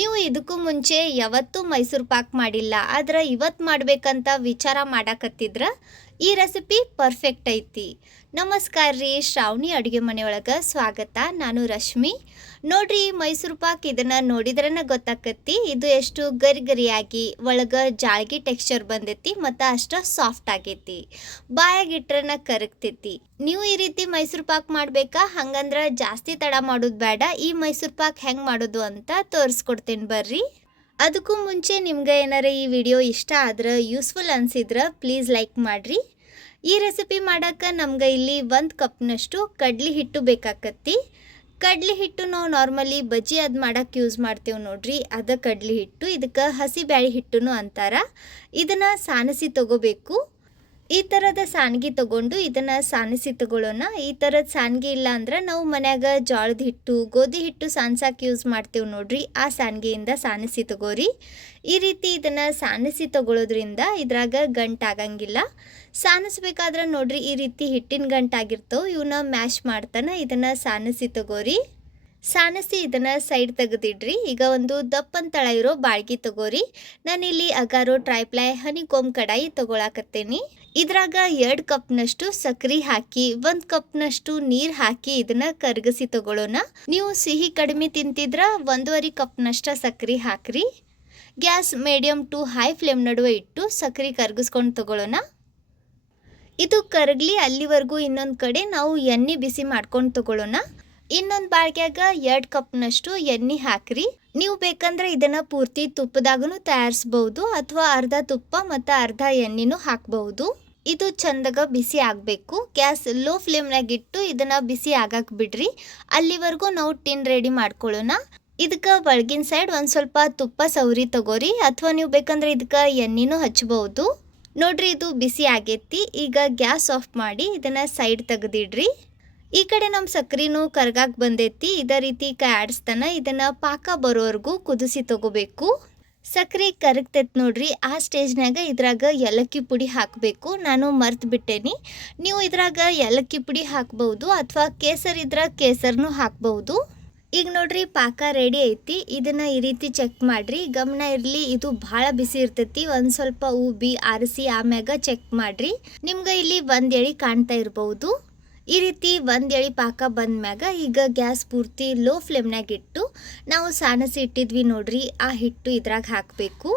ನೀವು ಇದಕ್ಕೂ ಮುಂಚೆ ಯಾವತ್ತೂ ಮೈಸೂರು ಪಾಕ್ ಮಾಡಿಲ್ಲ, ಆದ್ರೆ ಇವತ್ತು ಮಾಡ್ಬೇಕಂತ ವಿಚಾರ ಮಾಡಾಕತ್ತಿದ್ರ ಈ ರೆಸಿಪಿ ಪರ್ಫೆಕ್ಟ್ ಐತಿ. ನಮಸ್ಕಾರ ರೀ, ಶ್ರಾವಣಿ ಅಡುಗೆ ಮನೆಯೊಳಗೆ ಸ್ವಾಗತ. ನಾನು ರಶ್ಮಿ. ನೋಡ್ರಿ, ಮೈಸೂರು ಪಾಕ್ ಇದನ್ನು ನೋಡಿದ್ರನ ಗೊತ್ತಾಕತ್ತಿ ಇದು ಎಷ್ಟು ಗರಿ ಗರಿಯಾಗಿ ಒಳಗೆ ಜಾಳ್ಗಿ ಟೆಕ್ಸ್ಚರ್ ಬಂದೈತಿ ಮತ್ತು ಅಷ್ಟು ಸಾಫ್ಟ್ ಆಗೈತಿ. ಬಾಯಾಗಿಟ್ರನ ಕರಗ್ತೈತಿ. ನೀವು ಈ ರೀತಿ ಮೈಸೂರು ಪಾಕ್ ಮಾಡಬೇಕಾ? ಹಂಗಂದ್ರೆ ಜಾಸ್ತಿ ತಡ ಮಾಡೋದು ಬೇಡ. ಈ ಮೈಸೂರು ಪಾಕ್ ಹೆಂಗೆ ಮಾಡೋದು ಅಂತ ತೋರಿಸ್ಕೊಡ್ತೀನಿ ಬರ್ರಿ. ಅದಕ್ಕೂ ಮುಂಚೆ ನಿಮ್ಗೆ ಏನಾರ ಈ ವಿಡಿಯೋ ಇಷ್ಟ ಆದ್ರೆ, ಯೂಸ್ಫುಲ್ ಅನಿಸಿದ್ರೆ ಪ್ಲೀಸ್ ಲೈಕ್ ಮಾಡಿರಿ. ಈ ರೆಸಿಪಿ ಮಾಡೋಕ್ಕೆ ನಮ್ಗೆ ಇಲ್ಲಿ 1 ಕಪ್ನಷ್ಟು ಕಡ್ಲಿ ಹಿಟ್ಟು ಬೇಕಾಕತ್ತಿ. ಕಡ್ಲಿ ಹಿಟ್ಟು ನಾವು ನಾರ್ಮಲಿ ಬಜ್ಜಿ ಅದು ಮಾಡೋಕ್ಕೆ ಯೂಸ್ ಮಾಡ್ತೇವೆ ನೋಡ್ರಿ, ಅದು ಕಡ್ಲಿ ಹಿಟ್ಟು. ಇದಕ್ಕೆ ಹಸಿ ಬ್ಯಾಳಿ ಹಿಟ್ಟು ಅಂತಾರ. ಇದನ್ನು ಸಾನಿಸಿ ತಗೋಬೇಕು. ಈ ಥರದ ಸಾನ್ಗಿ ತೊಗೊಂಡು ಇದನ್ನು ಸಾನಿಸಿ ತಗೊಳ್ಳೋಣ. ಈ ಥರದ ಸಾನ್ಗಿ ಇಲ್ಲ ಅಂದ್ರೆ ನಾವು ಮನ್ಯಾಗ ಜೋಳದ ಹಿಟ್ಟು, ಗೋಧಿ ಹಿಟ್ಟು ಸಾನ್ಸಕ್ಕೆ ಯೂಸ್ ಮಾಡ್ತೇವೆ ನೋಡ್ರಿ, ಆ ಸಾನ್ಗಿಯಿಂದ ಸಾನಿಸಿ ತಗೋರಿ. ಈ ರೀತಿ ಇದನ್ನು ಸಾನಿಸಿ ತಗೊಳ್ಳೋದ್ರಿಂದ ಇದ್ರಾಗ ಗಂಟಾಗಂಗಿಲ್ಲ. ಸಾನಿಸ್ಬೇಕಾದ್ರೆ ನೋಡ್ರಿ, ಈ ರೀತಿ ಹಿಟ್ಟಿನ ಗಂಟಾಗಿರ್ತವೆ, ಇವನ್ನ ಮ್ಯಾಶ್ ಮಾಡ್ತಾನೆ ಇದನ್ನು ಸಾನಿಸಿ ತಗೋರಿ. ಸಾನಿಸಿ ಇದನ್ನು ಸೈಡ್ ತೆಗೆದಿಡ್ರಿ. ಈಗ ಒಂದು ದಪ್ಪಂತಳ ಇರೋ ಬಾಳ್ಗಿ ತಗೋರಿ. ನಾನಿಲ್ಲಿ ಅಗಾರೋ ಟ್ರೈಪ್ಲೈ ಹನಿಕೋಮ್ ಕಡಾಯಿ ತಗೊಳಕತ್ತೇನಿ. ಇದ್ರಾಗ 2 ಕಪ್ನಷ್ಟು ಸಕ್ಕರೆ ಹಾಕಿ 1 ಕಪ್ನಷ್ಟು ನೀರು ಹಾಕಿ ಇದನ್ನ ಕರಗಿಸಿ ತಗೊಳ್ಳೋಣ. ನೀವು ಸಿಹಿ ಕಡಿಮೆ ತಿಂತಿದ್ರ 1.5 ಕಪ್ನಷ್ಟ ಸಕ್ಕರೆ ಹಾಕ್ರಿ. Gas medium to high flame ನಡುವೆ ಇಟ್ಟು ಸಕ್ಕರೆ ಕರಗಿಸ್ಕೊಂಡು ತಗೊಳ್ಳೋಣ. ಇದು ಕರಗಲಿ ಅಲ್ಲಿವರೆಗೂ ಇನ್ನೊಂದು ಕಡೆ ನಾವು ಎಣ್ಣೆ ಬಿಸಿ ಮಾಡ್ಕೊಂಡು ತಗೊಳ್ಳೋಣ. ಇನ್ನೊಂದು ಬಾಳ್ಗ್ಯಾಗ 2 ಕಪ್ನಷ್ಟು ಎಣ್ಣೆ ಹಾಕ್ರಿ. ನೀವು ಬೇಕಂದ್ರೆ ಇದನ್ನು ಪೂರ್ತಿ ತುಪ್ಪದಾಗೂ ತಯಾರಿಸ್ಬೋದು, ಅಥವಾ ಅರ್ಧ ತುಪ್ಪ ಮತ್ತು ಅರ್ಧ ಎಣ್ಣೆನೂ ಹಾಕ್ಬಹುದು. ಇದು ಚಂದಾಗ ಬಿಸಿ ಆಗಬೇಕು. ಗ್ಯಾಸ್ ಲೋ ಫ್ಲೇಮ್ನಾಗಿಟ್ಟು ಇದನ್ನು ಬಿಸಿ ಆಗಕ್ಕೆ ಬಿಡ್ರಿ. ಅಲ್ಲಿವರೆಗೂ ನಾವು ಟಿನ್ ರೆಡಿ ಮಾಡ್ಕೊಳ್ಳೋಣ. ಇದಕ್ಕೆ ಒಳಗಿನ ಸೈಡ್ ಒಂದು ಸ್ವಲ್ಪ ತುಪ್ಪ ಸವರಿ ತಗೋರಿ, ಅಥವಾ ನೀವು ಬೇಕಂದ್ರೆ ಇದಕ್ಕೆ ಎಣ್ಣೆನೂ ಹಚ್ಬೋದು. ನೋಡ್ರಿ, ಇದು ಬಿಸಿ ಆಗೈತಿ. ಈಗ ಗ್ಯಾಸ್ ಆಫ್ ಮಾಡಿ ಇದನ್ನು ಸೈಡ್ ತೆಗೆದಿಡ್ರಿ. ಈ ಕಡೆ ನಮ್ಮ ಸಕ್ಕರೆನೂ ಕರ್ಗಾಕ್ ಬಂದೈತಿ. ಇದೇ ರೀತಿ ಕೈ ಆಡಿಸ್ತಾನೆ ಇದನ್ನು ಪಾಕ ಬರೋವರೆಗೂ ಕುದಿಸಿ ತಗೋಬೇಕು. ಸಕ್ಕರೆ ಕರಗ್ತೈತೆ ನೋಡ್ರಿ, ಆ ಸ್ಟೇಜ್ನಾಗ ಇದ್ರಾಗ ಏಲಕ್ಕಿ ಪುಡಿ ಹಾಕಬೇಕು. ನಾನು ಮರ್ತು ಬಿಟ್ಟೇನಿ. ನೀವು ಇದ್ರಾಗ ಏಲಕ್ಕಿ ಪುಡಿ ಹಾಕ್ಬಹುದು, ಅಥವಾ ಕೇಸರ್ ಇದ್ರೆ ಕೇಸರ್ನೂ ಹಾಕ್ಬಹುದು. ಈಗ ನೋಡ್ರಿ, ಪಾಕ ರೆಡಿ ಐತಿ. ಇದನ್ನು ಈ ರೀತಿ ಚೆಕ್ ಮಾಡಿರಿ. ಗಮನ ಇರಲಿ, ಇದು ಭಾಳ ಬಿಸಿ ಇರ್ತೈತಿ. ಒಂದು ಸ್ವಲ್ಪ ಉಬ್ಬಿ ಆರಿಸಿ ಆಮ್ಯಾಗ ಚೆಕ್ ಮಾಡಿರಿ. ನಿಮ್ಗೆ ಇಲ್ಲಿ 1 ಎಳೆ ಕಾಣ್ತಾ ಇರ್ಬೋದು. ಈ ರೀತಿ 1 ಎಳೆ ಪಾಕ ಬಂದ್ಮ್ಯಾಗ ಈಗ ಗ್ಯಾಸ್ ಪೂರ್ತಿ ಲೋ ಫ್ಲೇಮ್ನಾಗ ಇಟ್ಟು ನಾವು ಸಾನಿಸಿ ಇಟ್ಟಿದ್ವಿ ನೋಡ್ರಿ, ಆ ಹಿಟ್ಟು ಇದ್ರಾಗ ಹಾಕಬೇಕು.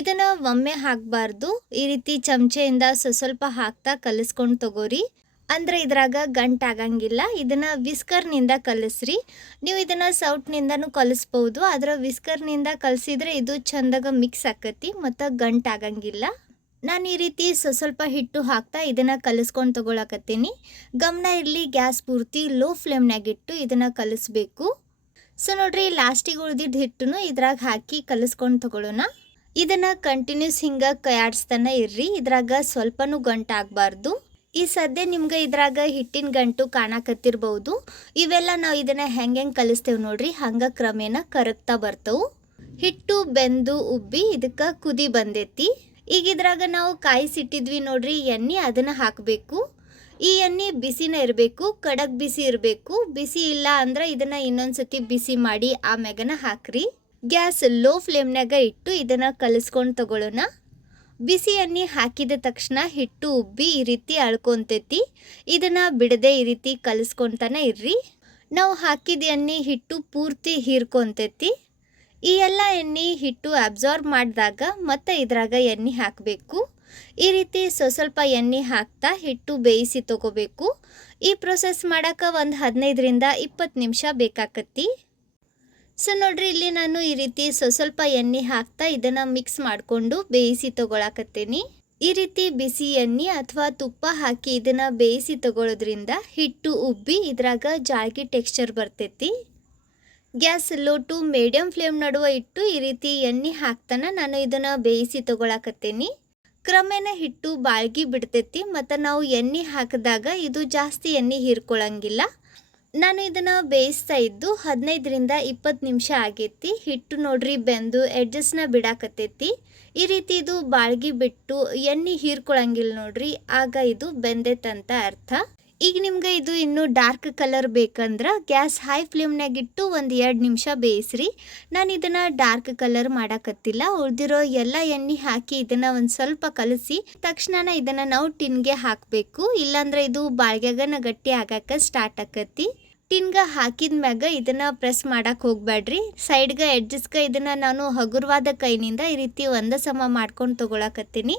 ಇದನ್ನು ಒಮ್ಮೆ ಹಾಕಬಾರ್ದು. ಈ ರೀತಿ ಚಮಚೆಯಿಂದ ಸ್ವಲ್ಪ ಹಾಕ್ತಾ ಕಲಿಸ್ಕೊಂಡು ತಗೋರಿ. ಅಂದರೆ ಇದ್ರಾಗ ಗಂಟಾಗಂಗಿಲ್ಲ. ಇದನ್ನು ವಿಸ್ಕರ್ನಿಂದ ಕಲಿಸ್ರಿ. ನೀವು ಇದನ್ನು ಸೌಟ್ನಿಂದನೂ ಕಲಿಸ್ಬೋದು, ಆದರೆ ವಿಸ್ಕರ್ನಿಂದ ಕಲಿಸಿದ್ರೆ ಇದು ಚಂದಾಗ ಮಿಕ್ಸ್ ಆಕತಿ ಮತ್ತು ಗಂಟಾಗಂಗಿಲ್ಲ. ನಾನು ಈ ರೀತಿ ಸ್ವಲ್ಪ ಹಿಟ್ಟು ಹಾಕ್ತಾ ಇದನ್ನು ಕಲಿಸ್ಕೊಂಡು ತಗೊಳಕತ್ತೀನಿ. ಗಮನ ಇರಲಿ, ಗ್ಯಾಸ್ ಪೂರ್ತಿ ಲೋ ಫ್ಲೇಮ್ನಾಗಿಟ್ಟು ಇದನ್ನು ಕಲಿಸ್ಬೇಕು. ಸೊ ನೋಡ್ರಿ, ಲಾಸ್ಟಿಗೆ ಉಳಿದಿದ್ದ ಹಿಟ್ಟನ್ನು ಇದ್ರಾಗ ಹಾಕಿ ಕಲಿಸ್ಕೊಂಡು ತಗೊಳ್ಳೋಣ. ಇದನ್ನು ಕಂಟಿನ್ಯೂಸ್ ಹಿಂಗೆ ಕೈಯಾಡಿಸ್ತಾನೆ ಇರ್ರಿ. ಇದ್ರಾಗ ಸ್ವಲ್ಪನೂ ಗಂಟಾಗಬಾರ್ದು. ಈ ಸದ್ಯ ನಿಮ್ಗೆ ಇದ್ರಾಗ ಹಿಟ್ಟಿನ ಗಂಟು ಕಾಣಕತ್ತಿರ್ಬೋದು. ಇವೆಲ್ಲ ನಾವು ಇದನ್ನು ಹೆಂಗೆ ಕಲಿಸ್ತೇವೆ ನೋಡ್ರಿ, ಹಂಗೆ ಕ್ರಮೇಣ ಕರಗ್ತಾ ಬರ್ತವೆ. ಹಿಟ್ಟು ಬೆಂದು ಉಬ್ಬಿ ಇದಕ್ಕೆ ಕುದಿ ಬಂದೈತಿ. ಈಗ ಇದ್ರಾಗ ನಾವು ಕಾಯಿಸಿಟ್ಟಿದ್ವಿ ನೋಡ್ರಿ ಎಣ್ಣೆ, ಅದನ್ನು ಹಾಕಬೇಕು. ಈ ಎಣ್ಣೆ ಬಿಸಿನೇ ಇರಬೇಕು, ಕಡಕ್ ಬಿಸಿ ಇರಬೇಕು. ಬಿಸಿ ಇಲ್ಲ ಅಂದ್ರೆ ಇದನ್ನು ಇನ್ನೊಂದ್ಸತಿ ಬಿಸಿ ಮಾಡಿ ಆಮ್ಯಾಗನ ಹಾಕ್ರಿ. ಗ್ಯಾಸ್ ಲೋ ಫ್ಲೇಮ್ನಾಗ ಇಟ್ಟು ಇದನ್ನು ಕಲಿಸ್ಕೊಂಡು ತಗೊಳ್ಳೋಣ. ಬಿಸಿ ಎಣ್ಣೆ ಹಾಕಿದ ತಕ್ಷಣ ಹಿಟ್ಟು ಉಬ್ಬಿ ಈ ರೀತಿ ಅಳ್ಕೊಂತೈತಿ. ಇದನ್ನು ಬಿಡದೆ ಈ ರೀತಿ ಕಲಿಸ್ಕೊತಾನೆ ಇರ್ರಿ. ನಾವು ಹಾಕಿದ ಎಣ್ಣೆ ಹಿಟ್ಟು ಪೂರ್ತಿ ಹೀರ್ಕೊಂತೈತಿ. ಈ ಎಲ್ಲ ಎಣ್ಣೆ ಹಿಟ್ಟು ಅಬ್ಸಾರ್ಬ್ ಮಾಡಿದಾಗ ಮತ್ತೆ ಇದ್ರಾಗ ಎಣ್ಣೆ ಹಾಕಬೇಕು. ಈ ರೀತಿ ಸ್ವಲ್ಪ ಎಣ್ಣೆ ಹಾಕ್ತಾ ಹಿಟ್ಟು ಬೇಯಿಸಿ ತಗೋಬೇಕು. ಈ ಪ್ರೊಸೆಸ್ ಮಾಡೋಕೆ ಒಂದು 15ರಿಂದ 20 ನಿಮಿಷ ಬೇಕಾಕತ್ತಿ. ಸೊ ನೋಡ್ರಿ, ಇಲ್ಲಿ ನಾನು ಈ ರೀತಿ ಸ್ವಲ್ಪ ಎಣ್ಣೆ ಹಾಕ್ತಾ ಇದನ್ನು ಮಿಕ್ಸ್ ಮಾಡಿಕೊಂಡು ಬೇಯಿಸಿ ತಗೊಳಕತ್ತೀನಿ. ಈ ರೀತಿ ಬಿಸಿ ಎಣ್ಣೆ ಅಥವಾ ತುಪ್ಪ ಹಾಕಿ ಇದನ್ನು ಬೇಯಿಸಿ ತಗೊಳ್ಳೋದ್ರಿಂದ ಹಿಟ್ಟು ಉಬ್ಬಿ ಇದ್ರಾಗ ಜಾಳ್ಗಿ ಟೆಕ್ಸ್ಚರ್ ಬರ್ತೈತಿ. Gas low to medium flame ನಡುವೆ ಇಟ್ಟು ಈ ರೀತಿ ಎಣ್ಣೆ ಹಾಕ್ತಾನೆ ನಾನು ಇದನ್ನು ಬೇಯಿಸಿ ತಗೊಳಕತ್ತೀನಿ. ಕ್ರಮೇಣ ಹಿಟ್ಟು ಬಾಳ್ಗಿ ಬಿಡ್ತೈತಿ ಮತ್ತು ನಾವು ಎಣ್ಣೆ ಹಾಕಿದಾಗ ಇದು ಜಾಸ್ತಿ ಎಣ್ಣೆ ಹೀರ್ಕೊಳ್ಳಂಗಿಲ್ಲ. ನಾನು ಇದನ್ನು ಬೇಯಿಸ್ತಾ ಇದ್ದು 15ರಿಂದ 20 ನಿಮಿಷ ಆಗೈತಿ. ಹಿಟ್ಟು ನೋಡ್ರಿ ಬೆಂದು ಎಡ್ಜಸ್ನ ಬಿಡಾಕತ್ತೈತಿ. ಈ ರೀತಿ ಇದು ಬಾಳ್ಗಿ ಬಿಟ್ಟು ಎಣ್ಣೆ ಹೀರ್ಕೊಳ್ಳಂಗಿಲ್ಲ ನೋಡ್ರಿ, ಆಗ ಇದು ಬೆಂದೈತಂತ ಅರ್ಥ. ಈಗ ನಿಮ್ಗೆ ಇದು ಇನ್ನೂ ಡಾರ್ಕ್ ಕಲರ್ ಬೇಕಂದ್ರೆ ಗ್ಯಾಸ್ ಹೈ ಫ್ಲೇಮ್ನಾಗ ಇಟ್ಟು ಒಂದು 2 ನಿಮಿಷ ಬೇಯಿಸ್ರಿ. ನಾನು ಇದನ್ನು ಡಾರ್ಕ್ ಕಲರ್ ಮಾಡಕತ್ತಿಲ್ಲ. ಉಳಿದಿರೋ ಎಲ್ಲ ಎಣ್ಣೆ ಹಾಕಿ ಇದನ್ನು ಒಂದು ಸ್ವಲ್ಪ ಕಲಸಿ ತಕ್ಷಣ ಇದನ್ನು ನಾವು ಟಿನ್ಗೆ ಹಾಕಬೇಕು. ಇಲ್ಲಾಂದ್ರೆ ಇದು ಬಾಳ್ಗ್ಯಾಗನ ಗಟ್ಟಿ ಆಗಾಕ ಸ್ಟಾರ್ಟ್ ಆಕತಿ. ಟಿನ್ಗೆ ಹಾಕಿದ ಮ್ಯಾಗ ಇದನ್ನು ಪ್ರೆಸ್ ಮಾಡಕ್ಕೆ ಹೋಗ್ಬೇಡ್ರಿ. ಸೈಡ್ಗೆ ಎಡ್ಜಸ್ಗೆ ಇದನ್ನು ನಾನು ಹಗುರವಾದ ಕೈನಿಂದ ಈ ರೀತಿ ಒಂದೇ ಸಮ ಮಾಡ್ಕೊಂಡು ತೊಗೊಳಕತ್ತೀನಿ.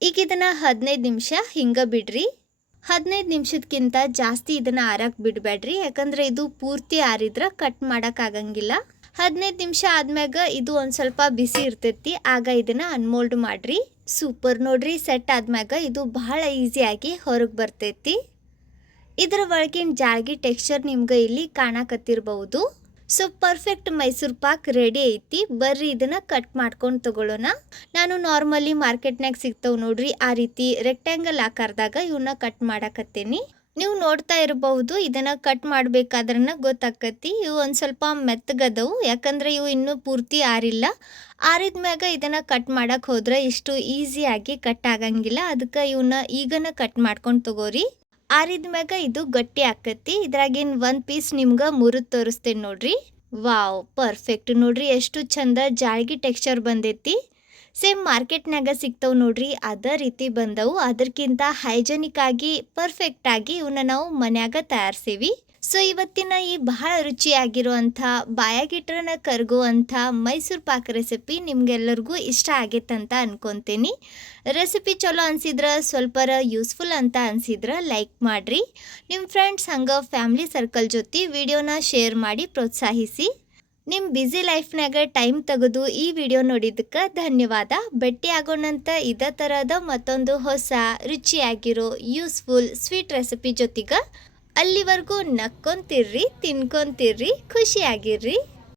ಈಗ ಇದನ್ನು 15 ನಿಮಿಷ ಹಿಂಗೆ ಬಿಡ್ರಿ. 15 ನಿಮಿಷಕ್ಕಿಂತ ಜಾಸ್ತಿ ಇದನ್ನು ಆರಕ್ಕೆ ಬಿಡಬೇಡ್ರಿ. ಯಾಕಂದರೆ ಇದು ಪೂರ್ತಿ ಆರಿದ್ರೆ ಕಟ್ ಮಾಡೋಕ್ಕಾಗಂಗಿಲ್ಲ. 15 ನಿಮಿಷ ಆದ್ಮ್ಯಾಗ ಇದು ಒಂದು ಸ್ವಲ್ಪ ಬಿಸಿ ಇರ್ತೈತಿ. ಆಗ ಇದನ್ನು ಅನ್ಮೋಲ್ಡ್ ಮಾಡಿರಿ. ಸೂಪರ್ ನೋಡ್ರಿ, ಸೆಟ್ ಆದ್ಮ್ಯಾಗ ಇದು ಬಹಳ ಈಸಿಯಾಗಿ ಹೊರಗೆ ಬರ್ತೈತಿ. ಇದರ ಒಳಗಿನ ಜಾಳ್ಗಿ ಟೆಕ್ಸ್ಚರ್ ನಿಮ್ಗೆ ಇಲ್ಲಿ ಕಾಣಕತ್ತಿರ್ಬಹುದು. So perfect Mysore pak ready ಐತಿ. ಬರ್ರಿ ಇದನ್ನು ಕಟ್ ಮಾಡ್ಕೊಂಡು ತಗೊಳ್ಳೋಣ. ನಾನು ನಾರ್ಮಲಿ ಮಾರ್ಕೆಟ್ನಾಗ ಸಿಗ್ತಾವೆ ನೋಡ್ರಿ, ಆ ರೀತಿ ರೆಕ್ಟ್ಯಾಂಗಲ್ ಆಕಾರದಾಗ ಇವನ್ನ ಕಟ್ ಮಾಡಕತ್ತೀನಿ. ನೀವು ನೋಡ್ತಾ ಇರಬಹುದು, ಇದನ್ನು ಕಟ್ ಮಾಡಬೇಕಾದ್ರನ ಗೊತ್ತಾಕತಿ. ಇವು ಒಂದು ಸ್ವಲ್ಪ ಮೆತ್ತಗದವು, ಯಾಕಂದರೆ ಇವು ಇನ್ನೂ ಪೂರ್ತಿ ಆರಿಲ್ಲ. ಆರಿದ ಮ್ಯಾಗ ಇದನ್ನು ಕಟ್ ಮಾಡಕ್ಕೆ ಹೋದ್ರೆ ಇಷ್ಟು ಈಸಿಯಾಗಿ ಕಟ್ ಆಗಂಗಿಲ್ಲ. ಅದಕ್ಕೆ ಇವನ್ನ ಈಗನ ಕಟ್ ಮಾಡ್ಕೊಂಡು ತಗೋರಿ. ಆರಿದ ಮ್ಯಾಗ ಇದು ಗಟ್ಟಿ ಆಕತಿ. ಇದ್ರಾಗಿನ ಒಂದು ಪೀಸ್ ನಿಮ್ಗೆ ಮುರಿದು ತೋರಿಸ್ತೇನೆ ನೋಡ್ರಿ. ವಾವ್, ಪರ್ಫೆಕ್ಟ್ ನೋಡ್ರಿ, ಎಷ್ಟು ಚಂದ ಜಾಳ್ಗಿ ಟೆಕ್ಸ್ಚರ್ ಬಂದೈತಿ. ಸೇಮ್ ಮಾರ್ಕೆಟ್ನಾಗ ಸಿಗ್ತಾವೆ ನೋಡ್ರಿ, ಅದೇ ರೀತಿ ಬಂದವು. ಅದಕ್ಕಿಂತ ಹೈಜೆನಿಕ್ ಆಗಿ ಪರ್ಫೆಕ್ಟ್ ಆಗಿ ಇವನ್ನ ನಾವು ಮನ್ಯಾಗ ತಯಾರಿಸೀವಿ. ಸೊ ಇವತ್ತಿನ ಈ ಬಹಳ ರುಚಿಯಾಗಿರುವಂಥ ಬಾಯಾಗಿಟ್ರನ ಕರಗುವಂಥ ಮೈಸೂರು ಪಾಕ್ ರೆಸಿಪಿ ನಿಮ್ಗೆಲ್ಲರಿಗೂ ಇಷ್ಟ ಆಗೈತಂತ ಅನ್ಕೊತೀನಿ. ರೆಸಿಪಿ ಚಲೋ ಅನಿಸಿದ್ರೆ ಸ್ವಲ್ಪರ ಯೂಸ್ಫುಲ್ ಅಂತ ಅನಿಸಿದ್ರೆ ಲೈಕ್ ಮಾಡಿರಿ. ನಿಮ್ಮ ಫ್ರೆಂಡ್ಸ್ ಹಂಗೆ ಫ್ಯಾಮ್ಲಿ ಸರ್ಕಲ್ ಜೊತೆ ವಿಡಿಯೋನ ಶೇರ್ ಮಾಡಿ ಪ್ರೋತ್ಸಾಹಿಸಿ. ನಿಮ್ಮ ಬ್ಯುಸಿ ಲೈಫ್ನಾಗ ಟೈಮ್ ತೆಗೆದು ಈ ವಿಡಿಯೋ ನೋಡಿದ್ದಕ್ಕೆ ಧನ್ಯವಾದ. ಭೇಟಿ ಆಗೋಣಂತ ಇದೇ ಥರದ ಮತ್ತೊಂದು ಹೊಸ ರುಚಿಯಾಗಿರೋ ಯೂಸ್ಫುಲ್ ಸ್ವೀಟ್ ರೆಸಿಪಿ ಜೊತೆಗೆ. ಅಲ್ಲಿವರೆಗೂ ನಕ್ಕೊಂತಿರ್ರಿ, ತಿನ್ಕೊಂತಿರ್ರಿ, ಖುಷಿಯಾಗಿರ್ರಿ.